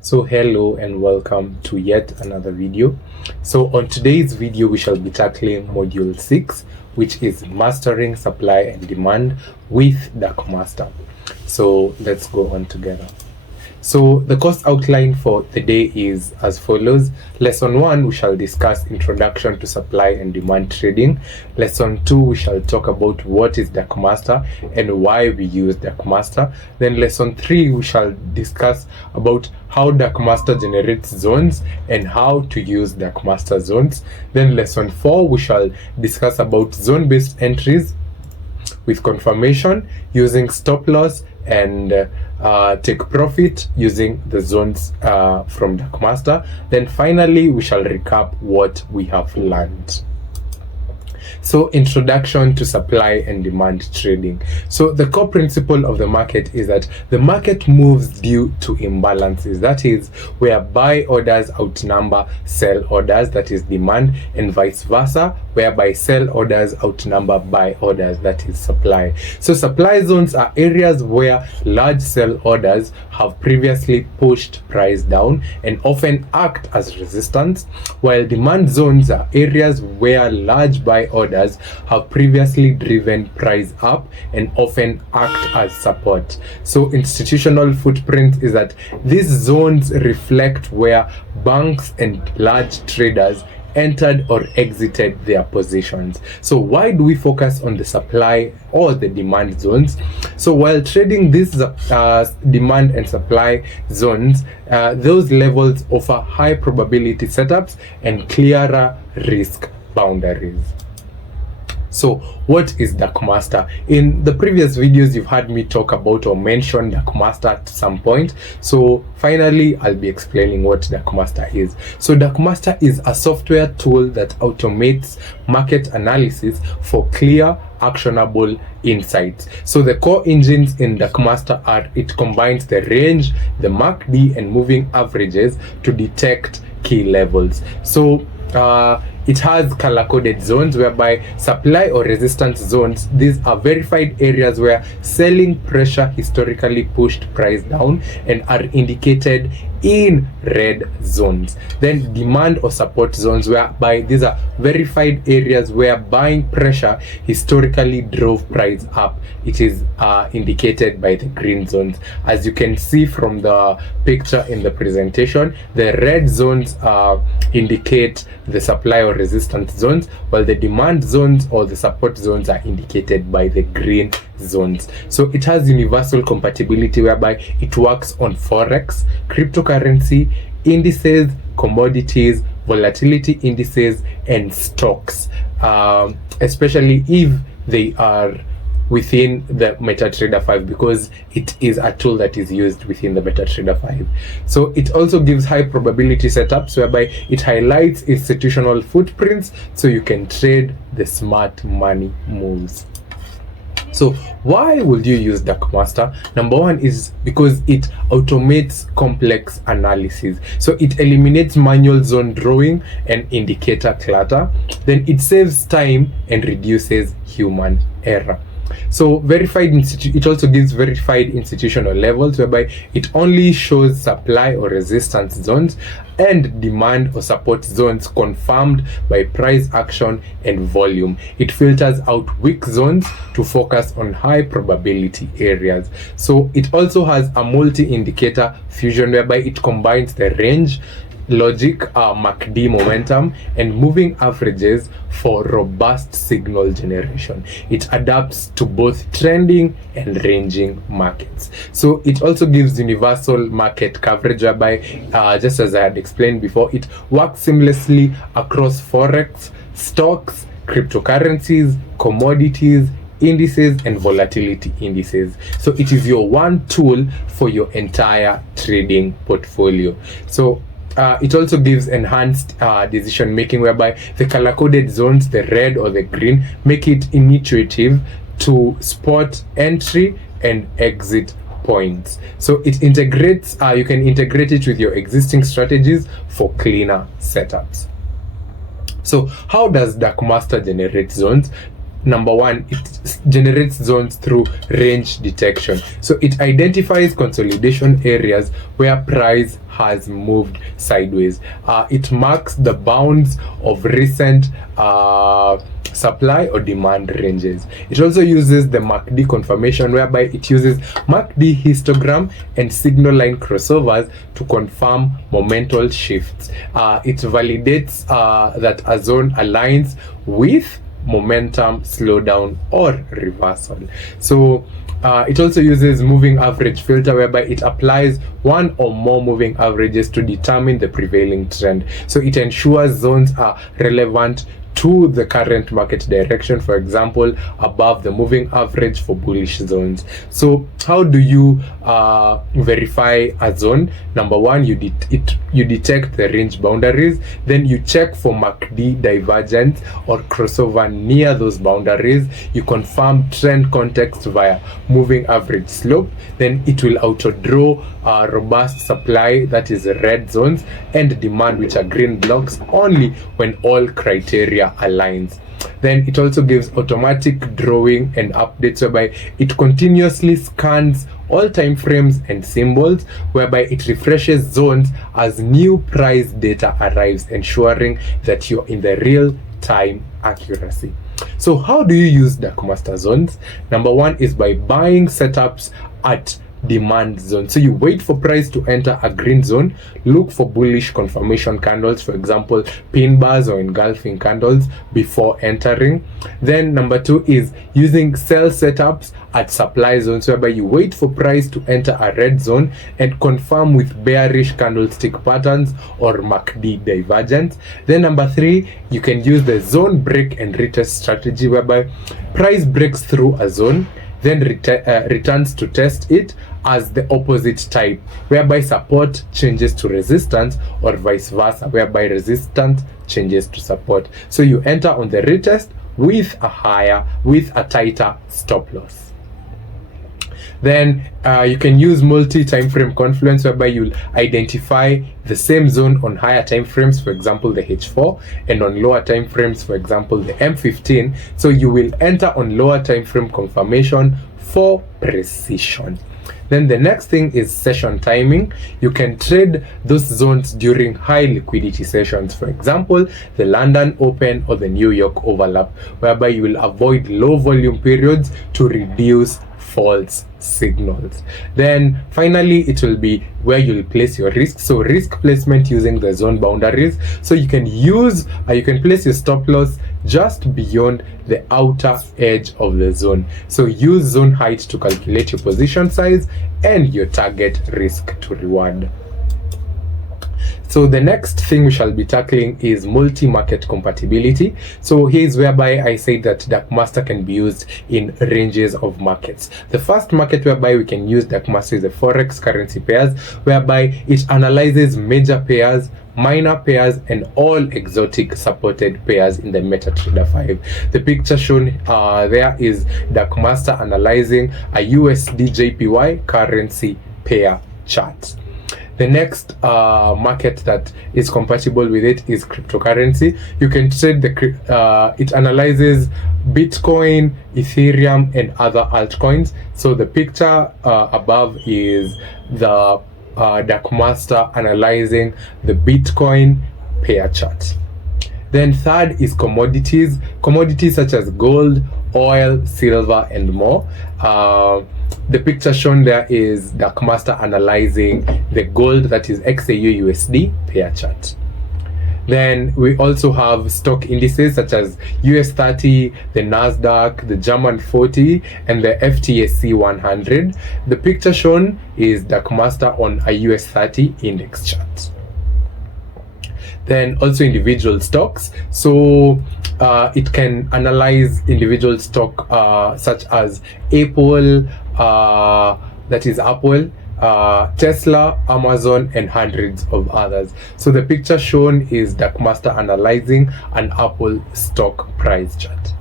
So hello and welcome to yet another video. So on today's video we shall be tackling module 6, which is mastering supply and demand with Dark Master. So let's go on together. So the course outline for the day is as follows. Lesson 1, we shall discuss introduction to supply and demand trading. Lesson 2, we shall talk about what is Dark Master and why we use Dark Master. Then lesson 3, we shall discuss about how Dark Master generates zones and how to use Dark Master zones. Then lesson 4, we shall discuss about zone-based entries with confirmation using stop loss and take profit using the zones from Dark Master. Then finally we shall recap what we have learned. So introduction to supply and demand trading. So the core principle of the market is that the market moves due to imbalances. That is where buy orders outnumber sell orders, that is demand, and vice versa, whereby sell orders outnumber buy orders, that is supply. So supply zones are areas where large sell orders have previously pushed price down and often act as resistance, while demand zones are areas where large buy orders have previously driven price up and often act as support. So institutional footprint is that these zones reflect where banks and large traders entered or exited their positions. So why do we focus on the supply or the demand zones? So while trading these demand and supply zones, those levels offer high probability setups and clearer risk boundaries. So what is Dark Master? In the previous videos you've heard me talk about or mention Dark Master at some point. So finally I'll be explaining what Dark Master is. So Dark Master is a software tool that automates market analysis for clear, actionable insights. So the core engines in Dark Master are: it combines the range, the MACD, and moving averages to detect key levels. So it has color-coded zones, whereby supply or resistance zones, these are verified areas where selling pressure historically pushed price down and are indicated in red zones. Then demand or support zones, whereby these are verified areas where buying pressure historically drove price up. It is indicated by the green zones. As you can see from the picture in the presentation, the red zones indicate the supply or resistance zones, while the demand zones or the support zones are indicated by the green zones. So it has universal compatibility, whereby it works on Forex, cryptocurrency, indices, commodities, volatility indices, and stocks, especially if they are within the MetaTrader 5, because it is a tool that is used within the MetaTrader 5. So it also gives high probability setups, whereby it highlights institutional footprints so you can trade the smart money moves. So why would you use Dark Master? Number one is because it automates complex analysis. So it eliminates manual zone drawing and indicator clutter. Then it saves time and reduces human error. So it also gives verified institutional levels, whereby it only shows supply or resistance zones and demand or support zones confirmed by price action and volume. It filters out weak zones to focus on high probability areas. So it also has a multi-indicator fusion, whereby it combines the range, logic, MACD, momentum, and moving averages for robust signal generation. It adapts to both trending and ranging markets. So it also gives universal market coverage, whereby just as I had explained before, it works seamlessly across Forex, stocks, cryptocurrencies, commodities, indices, and volatility indices. So it is your one tool for your entire trading portfolio. So it also gives enhanced decision making, whereby the color coded zones, the red or the green, make it intuitive to spot entry and exit points. So it integrates, you can integrate it with your existing strategies for cleaner setups. So how does Dark Master generate zones? Number one, it generates zones through range detection. So it identifies consolidation areas where price has moved sideways. It marks the bounds of recent supply or demand ranges. It also uses the MACD confirmation, whereby it uses MACD histogram and signal line crossovers to confirm momental shifts. It validates that a zone aligns with momentum slowdown or reversal. So it also uses moving average filter, whereby it applies one or more moving averages to determine the prevailing trend. So it ensures zones are relevant to the current market direction, for example, above the moving average for bullish zones. So how do you verify a zone? Number one, you detect the range boundaries, then you check for MACD divergence or crossover near those boundaries. You confirm trend context via moving average slope, then it will auto draw robust supply, that is red zones, and demand, which are green blocks, only when all criteria aligns. Then it also gives automatic drawing and updates, whereby it continuously scans all time frames and symbols, whereby it refreshes zones as new price data arrives, ensuring that you're in the real time accuracy. So how do you use dark master zones? Number one is by buying setups at demand zone. So you wait for price to enter a green zone, look for bullish confirmation candles, for example pin bars or engulfing candles, before entering. Then number two is using sell setups at supply zones, whereby you wait for price to enter a red zone and confirm with bearish candlestick patterns or MACD divergence. Then number three, you can use the zone break and retest strategy, whereby price breaks through a zone, then returns to test it as the opposite type, whereby support changes to resistance, or vice versa, whereby resistance changes to support. So you enter on the retest with a tighter stop loss. Then you can use multi-time frame confluence, whereby you'll identify the same zone on higher time frames, for example the H4, and on lower time frames, for example the M15. So you will enter on lower time frame confirmation for precision. Then the next thing is session timing. You can trade those zones during high liquidity sessions, for example the London Open or the New York overlap, whereby you will avoid low volume periods to reduce false signals. Then finally, it will be where you'll place your risk. So risk placement using the zone boundaries. So you can place your stop loss just beyond the outer edge of the zone. So use zone height to calculate your position size and your target risk to reward. So the next thing we shall be tackling is multi-market compatibility. So here's whereby I say that dark master can be used in ranges of markets. The first market whereby we can use dark master is the Forex currency pairs, whereby it analyzes major pairs, minor pairs, and all exotic supported pairs in the MetaTrader 5. The picture shown there is dark master analyzing a USD JPY currency pair chart. The next market that is compatible with it is cryptocurrency. You can trade it analyzes Bitcoin, Ethereum, and other altcoins. So the picture above is the dark master analyzing the Bitcoin pair chart. Then third is commodities. Commodities such as gold, oil, silver, and more. The picture shown there is dark master analyzing the gold, that is XAU USD pair chart. Then we also have stock indices such as US 30, the Nasdaq, the German 40, and the FTSE 100. The picture shown is dark master on a US 30 index chart. Then also individual stocks. So it can analyze individual stock such as Apple, that is Apple, Tesla, Amazon, and hundreds of others. So the picture shown is dark master analyzing an Apple stock price chart.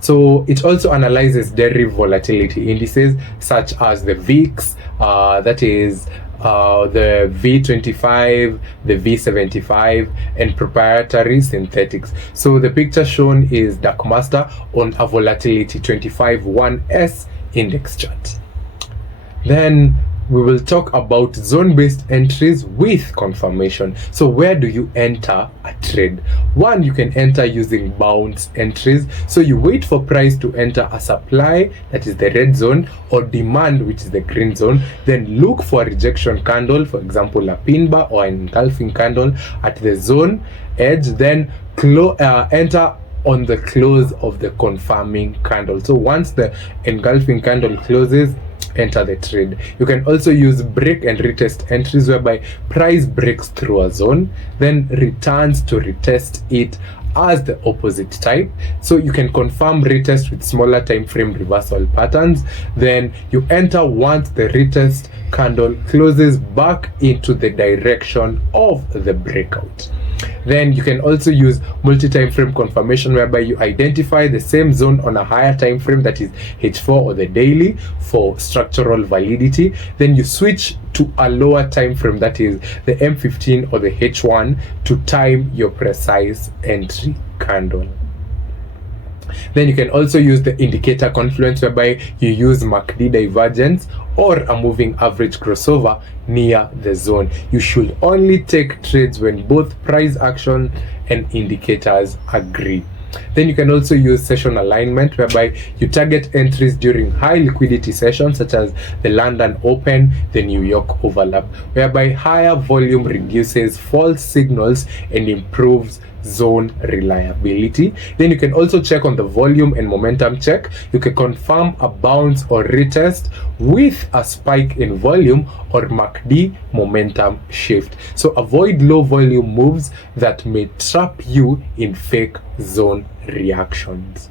So it also analyzes derivative volatility indices such as the VIX, that is the V25, the V75, and proprietary synthetics. So the picture shown is dark master on a volatility 25-1S index chart. Then we will talk about zone-based entries with confirmation. So where do you enter a trade? One, you can enter using bounce entries. So you wait for price to enter a supply, that is the red zone, or demand, which is the green zone. Then look for a rejection candle, for example, a pin bar or an engulfing candle at the zone edge. Then enter on the close of the confirming candle. So once the engulfing candle closes, enter the trade. You can also use break and retest entries, whereby price breaks through a zone, then returns to retest it as the opposite type. So you can confirm retest with smaller time frame reversal patterns. Then you enter once the retest candle closes back into the direction of the breakout. Then you can also use multi-time frame confirmation, whereby you identify the same zone on a higher time frame, that is H4 or the daily, for structural validity. Then you switch to a lower time frame, that is the M15 or the H1, to time your precise entry candle. Then you can also use the indicator confluence, whereby you use MACD divergence or a moving average crossover near the zone. You should only take trades when both price action and indicators agree. Then you can also use session alignment, whereby you target entries during high liquidity sessions such as the London Open, the New York overlap, whereby higher volume reduces false signals and improves zone reliability. Then you can also check on the volume and momentum check. You can confirm a bounce or retest with a spike in volume or MACD momentum shift. So avoid low volume moves that may trap you in fake zone reactions.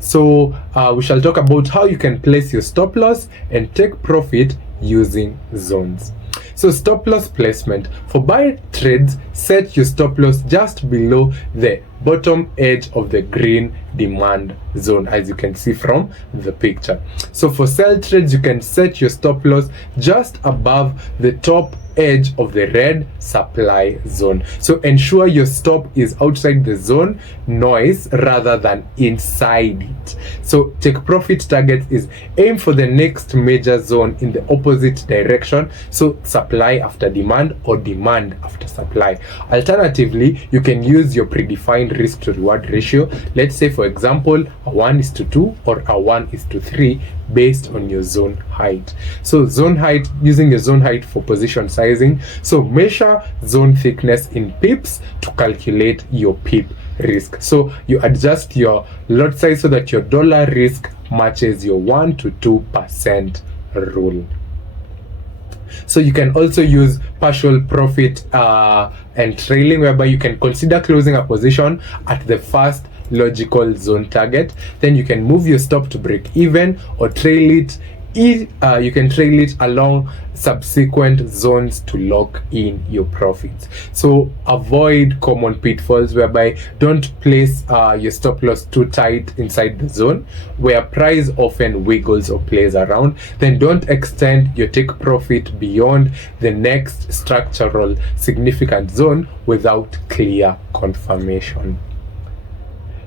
So we shall talk about how you can place your stop loss and take profit using zones. So stop loss placement. For buy trades, set your stop loss just below the bottom edge of the green demand zone, as you can see from the picture. So for sell trades, you can set your stop loss just above the top edge of the red supply zone. So ensure your stop is outside the zone noise rather than inside it. So take profit target is aim for the next major zone in the opposite direction, so supply after demand or demand after supply. Alternatively, you can use your predefined risk to reward ratio. Let's say, for example, a 1:2 or a 1:3 based on your zone height. So zone height, using your zone height for position sizing. So measure zone thickness in pips to calculate your pip risk. So you adjust your lot size so that your dollar risk matches your 1 to 2% rule. So you can also use partial profit and trailing, whereby you can consider closing a position at the first logical zone target. Then you can move your stop to break even or trail it. You can trail it along subsequent zones to lock in your profits. So avoid common pitfalls, whereby don't place your stop loss too tight inside the zone where price often wiggles or plays around. Then don't extend your take profit beyond the next structural significant zone without clear confirmation.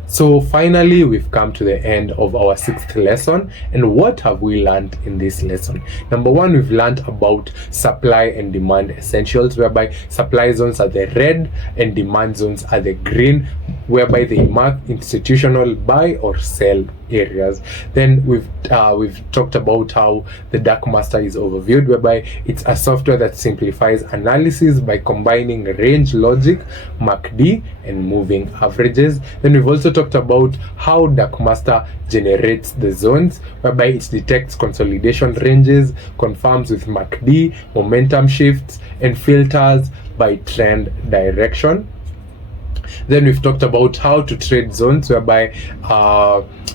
So finally, we've come to the end of our 6th lesson. And what have we learned in this lesson? Number one, we've learned about supply and demand essentials, whereby supply zones are the red and demand zones are the green, whereby they mark institutional buy or sell areas. Then we've talked about how the Dark Master is overviewed, whereby it's a software that simplifies analysis by combining range logic, MACD, and moving averages. Then we've also talked about how Dark Master generates the zones, whereby it detects consolidation ranges, confirms with MACD, momentum shifts, and filters by trend direction. Then we've talked about how to trade zones, whereby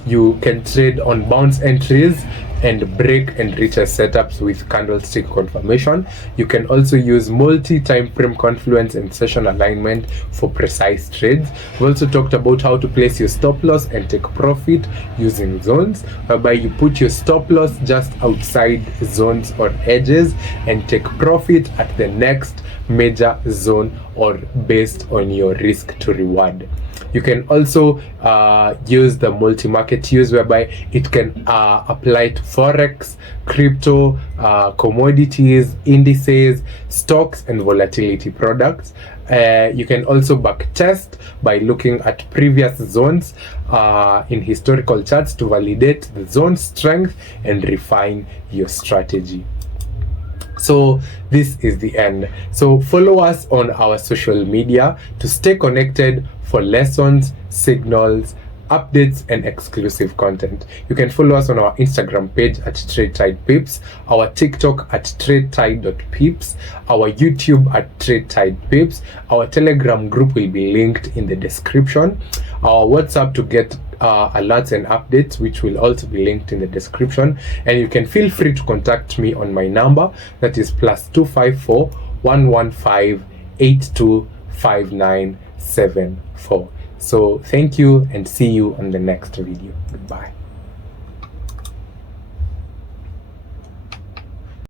you can trade on bounce entries and break and retest setups with candlestick confirmation. You can also use multi-time frame confluence and session alignment for precise trades. We also talked about how to place your stop loss and take profit using zones, whereby you put your stop loss just outside zones or edges and take profit at the next major zone or based on your risk to reward. You can also use the multi-market use, whereby it can apply to Forex, crypto, commodities, indices, stocks, and volatility products. You can also backtest by looking at previous zones in historical charts to validate the zone strength and refine your strategy. So this is the end. So follow us on our social media to stay connected for lessons, signals, updates, and exclusive content. You can follow us on our Instagram page at TradeTidePips, our TikTok at TradeTide.pips, our YouTube at TradeTidePips. Our Telegram group will be linked in the description. Our WhatsApp to get alerts and updates, which will also be linked in the description. And you can feel free to contact me on my number, that is +254 115 825974. So thank you, and see you on the next video. Goodbye.